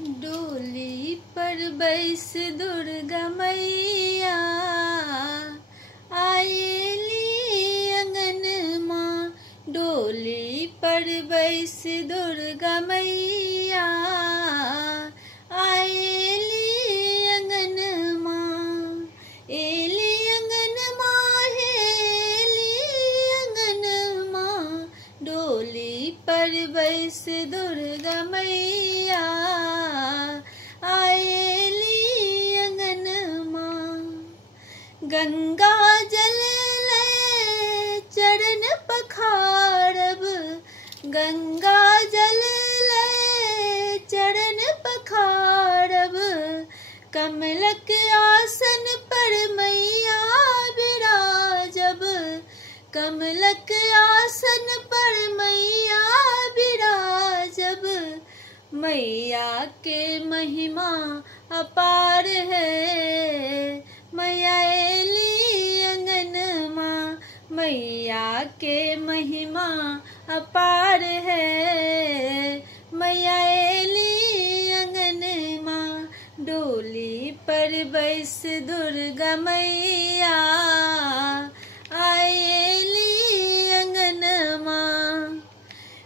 डोली पर बैस दुर्गा मैया आएली अंगन माँ। डोली पर बैस दुर्गा मैया आएली अंगन माँ। एली अंगन माँ हेली अंगन माँ। डोली पर बैस दुर्गा मैया आएली अंगन माँ। गंगा जल ले चरण पखारब। गंगा जल ले चरण पखारब। कमलक आसन पर मैया विराजब। कमलक आसन पर मैया विराजब। मैया के महिमा अपार है। मैया एली अंगन माँ। मैया के महिमा अपार है। मैया एली अंगन माँ। डोली पर बैस दुर्गा मैया आएली अंगन माँ।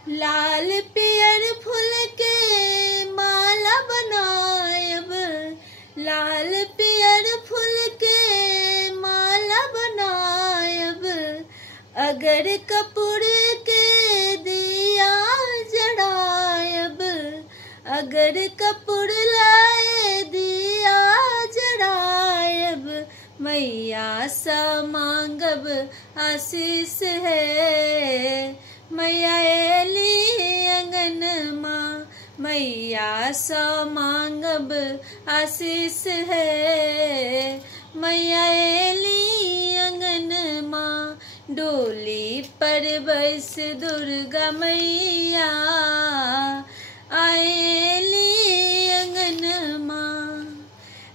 लाल पियर फूल के माला बनायब। लाल पियर फूल के माला बनायब। अगर कपूर के दिया जड़ायब। अगर कपूर लाए दिया जड़ायब। मैया सा मांगब आशीष है। मैया एली अंगन माँ। मैया सा मांगब आशीष है। मैया एली अंगन माँ। डोली पर बैस दुर्गा मैया आएली अंगन माँ।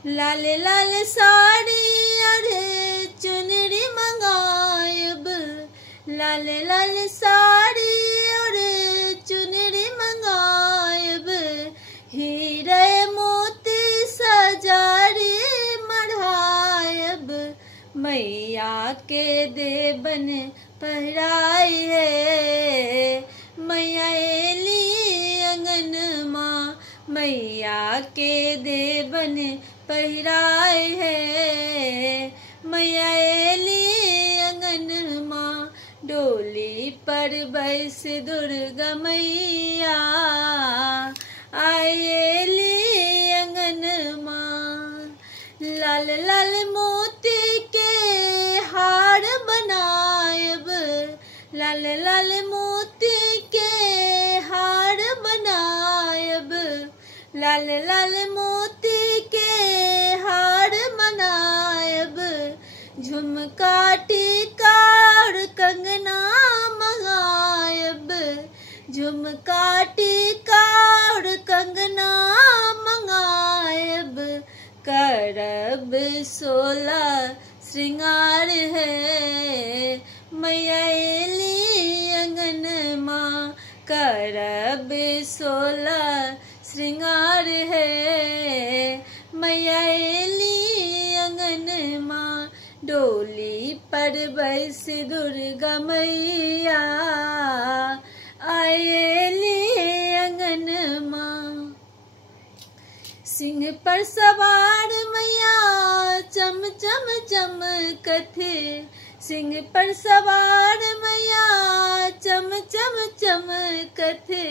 लाल लाल साड़ी अरे चुनरी मंगायब। लाल लाल साड़ी और चुनरी मंगायब। हीरे मोती सजारी मढ़ायब। मैया के देवन पहराई है। मैया एली अंगन माँ। मैया के देवन पहराई है। मैया एली अंगन माँ। डोली पर बैस दुर्गा मैया आएली अंगन माँ। लाल लाल मोती के हार बनायब। लाल लाल मोती के हार बनायब। लाल लाल मोती के हार बनायब। झुमका टीका और कंगना मंगायब। झुमका टीका और कंगना मंगायब। करब 16 श्रृंगार है। मैया एली अंगन माँ। करब 16 श्रृंगार है। मैया एली अंगन माँ। डोली पर बैस दुर्गा मैया आएली अंगन माँ। सिंह पर सवार मैया चम चम चमकथे। सिंह पर सवार मैया चम चम चमकथे।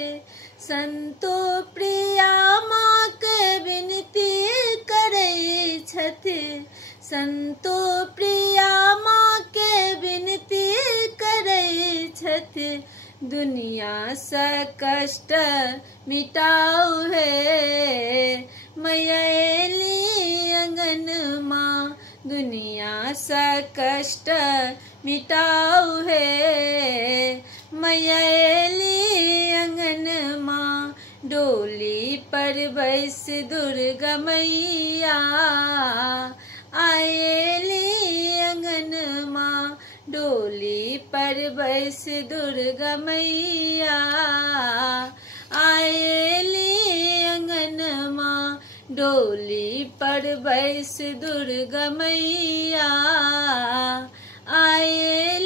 संतो प्रिया माँ के विनती करे छथि। संतो प्रिया माँ के विनती करे छथि। दुनिया सा कष्ट मिटाऊ है। मैया एली अंगन माँ। दुनिया सा कष्ट मिटाऊ है। मैया एली अंगन माँ। डोली पर बैस दुर्गा मैया आएली अंगन माँ। डोली पर बैस दुर्गा मैया आएली अंगन माँ। डोली पर बैस दुर्गा मैया आए